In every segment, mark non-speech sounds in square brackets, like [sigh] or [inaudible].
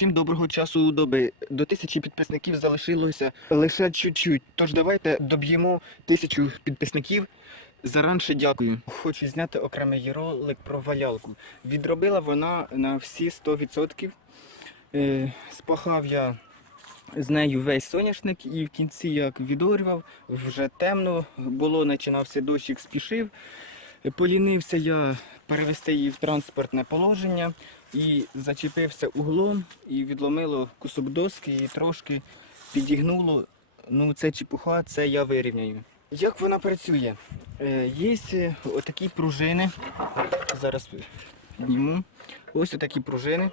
Всім доброго часу доби. До тисячі підписників залишилося лише чуть-чуть. Тож давайте доб'ємо тисячу підписників. Заранше дякую. Хочу зняти окремий ролик про валялку. Відробила вона на всі 100%. Е, спахав я з нею весь соняшник і в кінці як відорвав, вже темно було, починався дощик, спішив. Полінився я перевести її в транспортне положення і зачепився углом і відломило кусок доски і трошки підігнуло. Ну, це чепуха, це я вирівняю. Як вона працює? Е, Є е, отакі пружини. Зараз підніму. Ось отакі пружини,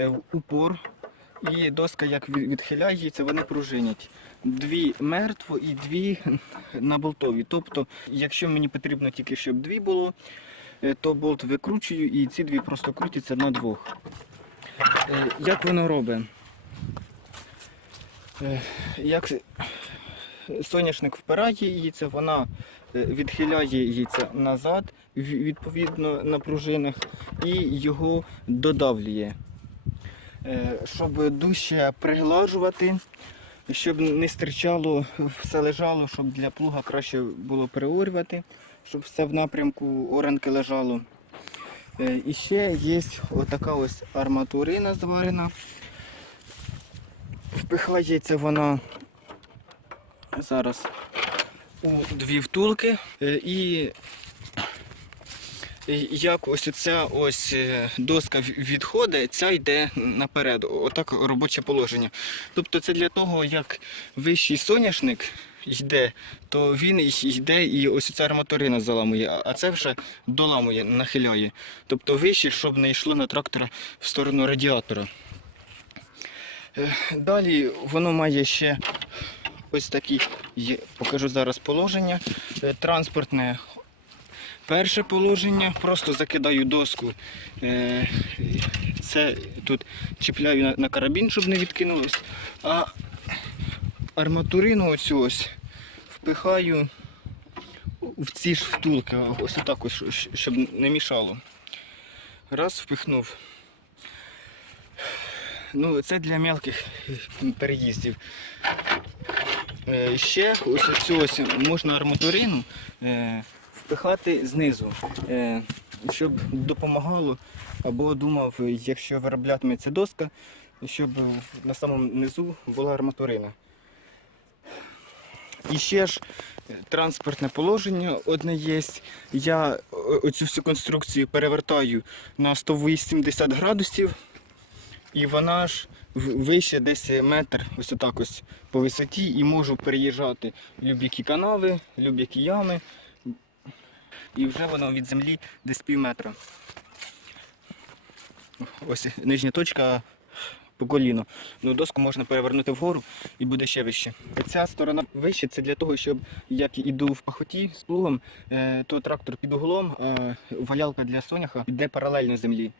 е, упор. І доска як відхиляється, вони пружинять. Дві мертво і дві [laughs] на болтові. Тобто, якщо мені потрібно тільки щоб дві було, е, то болт викручую і ці дві просто крутяться на двох. Е, Як воно робить? Е, Як соняшник впирає яйця, вона відхиляє яйця назад, відповідно на пружинах, і його додавлює. Е, Щоб дужче приглажувати, щоб не стирчало, все лежало, щоб для плуга краще було переорювати, щоб все в напрямку оранки лежало. Е, І ще є отака ось арматурина зварена. Впихається вона зараз у дві втулки. Е, І і як ось ця ось е, доска відходить, ця йде наперед. Отак робоче положення. Тобто це для того, як вищий соняшник йде, то він йде і ось ця арматурина заламує, а- це вже доламує, нахиляє. Тобто вище, щоб не йшло на трактора в сторону радіатора. Е, Далі воно має ще ось такі, покажу зараз положення. Е, Транспортне перше положення, просто закидаю доску. Е, Це тут чіпляю на, карабін, щоб не відкинулось. А арматурину оцю ось впихаю в ці ж втулки, ось отак ось, щоб не мішало. Раз впихнув. Ну, це для мелких переїздів. Е, Ще ось цю ось можна арматурину е, впихати знизу, е, щоб допомагало, або думав, якщо вироблятиметься доска, щоб на самому низу була арматурина. І ще ж е, транспортне положення одне є. Я о- оцю всю конструкцію перевертаю на 180 градусів, і вона ж вище десь метр, ось отак ось по висоті, і можу переїжджати будь-які канави, будь-які ями. І вже воно від землі десь пів метра. Ось нижня точка по коліно. Ну, доску можна перевернути вгору і буде ще вище. Ця сторона вище це для того, щоб як іду в пахоті з плугом, е, то трактор під углом, е, валялка для соняха йде паралельно землі.